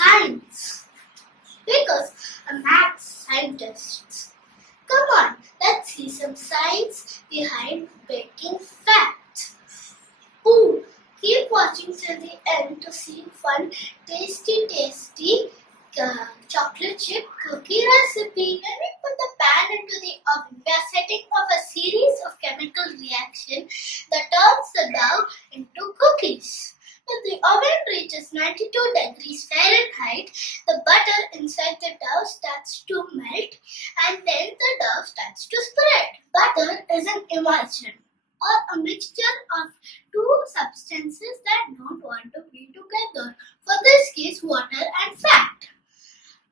science because a math scientist. Come on, let's see some science behind baking fat. Ooh, keep watching till the end to see fun, tasty chocolate chip cookie recipe. When we put the pan into the oven, we are setting off a series of chemical reactions that turns the dough into cookies. When the oven reaches 92 degrees Fahrenheit, the butter inside the dough starts to melt and then the dough starts to spread. Butter is an emulsion or a mixture of two substances that don't want to be together. For this case, water and fat.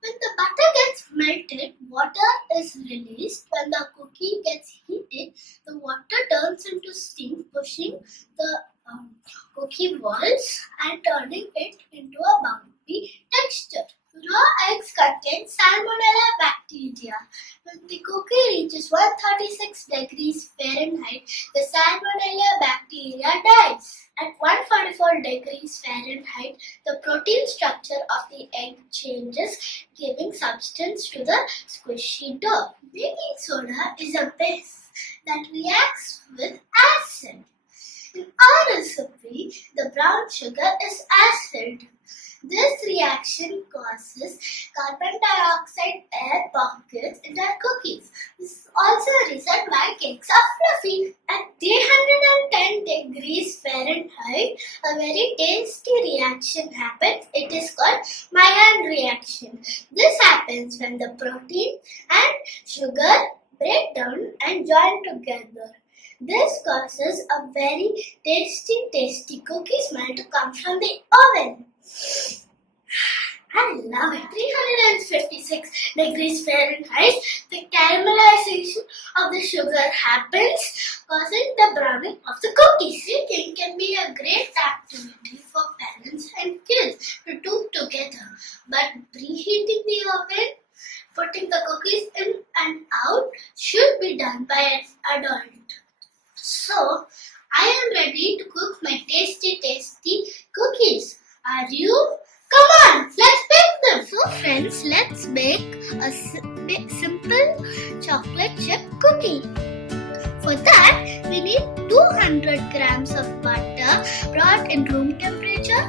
When the butter gets melted, water is released. When the cookie gets heated, the water turns into steam, pushing the cookie walls and turning it into a bumpy texture. Raw eggs contain salmonella bacteria. When the cookie reaches 136 degrees Fahrenheit, the salmonella bacteria dies. At 144 degrees Fahrenheit, the protein structure of the egg changes, giving substance to the squishy dough. Baking soda is a base that reacts with acid. In our recipe, the brown sugar is acid. This reaction causes carbon dioxide air pockets in our cookies. This is also a reason why cakes are fluffy. At 310 degrees Fahrenheit, a very tasty reaction happens. It is called Maillard reaction. This happens when the protein and sugar break down and join together. This causes a very tasty cookie smell to come from the oven. I love it. 356 degrees Fahrenheit, the caramelization of the sugar happens, causing the browning of the cookies. Baking can be a great activity for parents and kids to do together, but preheating the oven, putting the cookies in and out should be done by an adult. So, I am ready to cook my tasty cookies. Are you? Come on, let's bake them. So friends, let's bake a simple chocolate chip cookie. For that, we need 200 grams of butter brought in room temperature,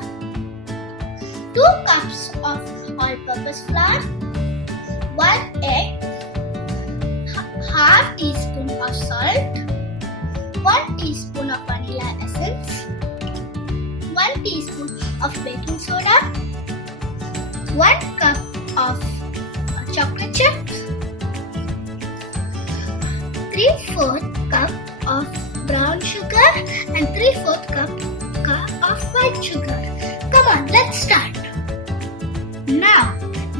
2 cups of all-purpose flour, 1 egg, half teaspoon of salt, 1 teaspoon of vanilla essence, 1 teaspoon of baking soda, 1 cup of chocolate chips, 3/4 cup of brown sugar and 3/4 cup of white sugar. Come on, let's start. Now,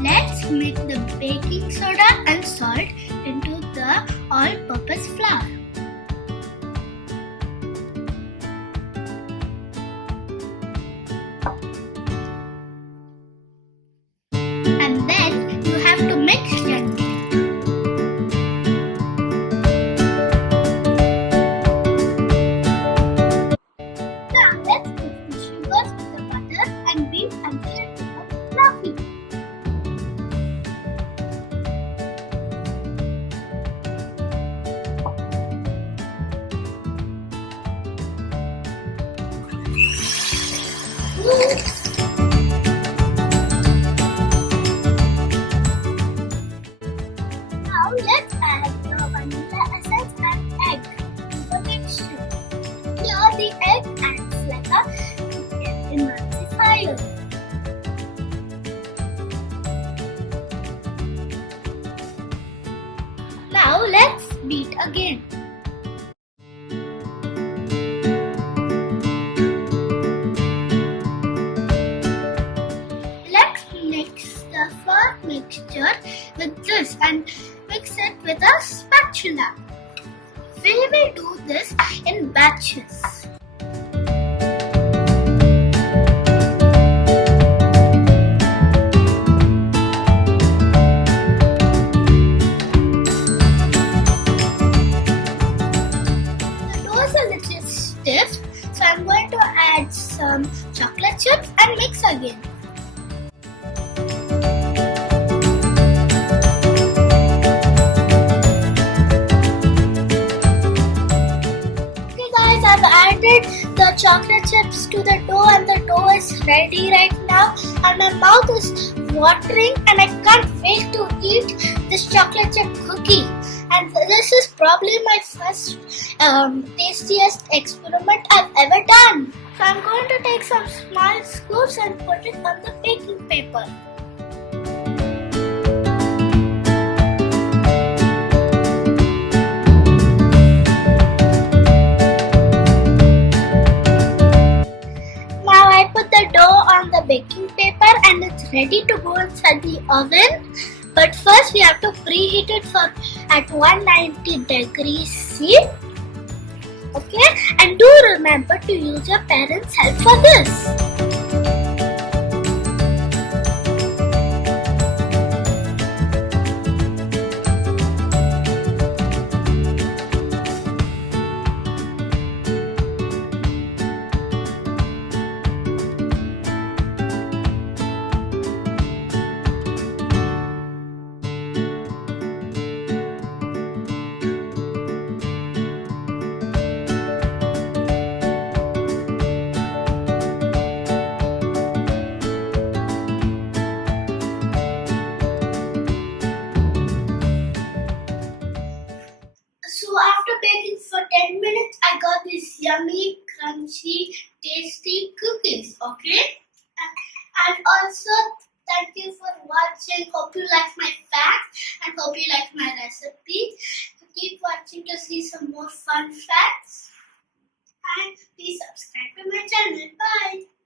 let's mix the baking soda and salt into the all-purpose flour. And then you have to mix gently. Now let's mix the sugars with the butter and beat until it becomes fluffy. Now let's add the vanilla essence and egg to the mixture. Here the egg acts like a emulsifier. Now let's beat again. Let's mix the flour mixture with this and mix it with a spatula. We will do this in batches. The dough is a little stiff, so I'm going to add some chocolate chips and mix again. chocolate chips to the dough and the dough is ready right now and my mouth is watering and I can't wait to eat this chocolate chip cookie. And this is probably my first tastiest experiment I've ever done. So I'm going to take some small scoops and put it on the baking paper. Now I put the dough on the baking paper and it's ready to go inside the oven. But first we have to preheat it at 190 degrees C. Okay, and do remember to use your parents' help for this. So after baking for 10 minutes, I got these yummy, crunchy, tasty cookies, okay? And also, thank you for watching. Hope you like my facts and hope you like my recipe. Keep watching to see some more fun facts. And please subscribe to my channel. Bye.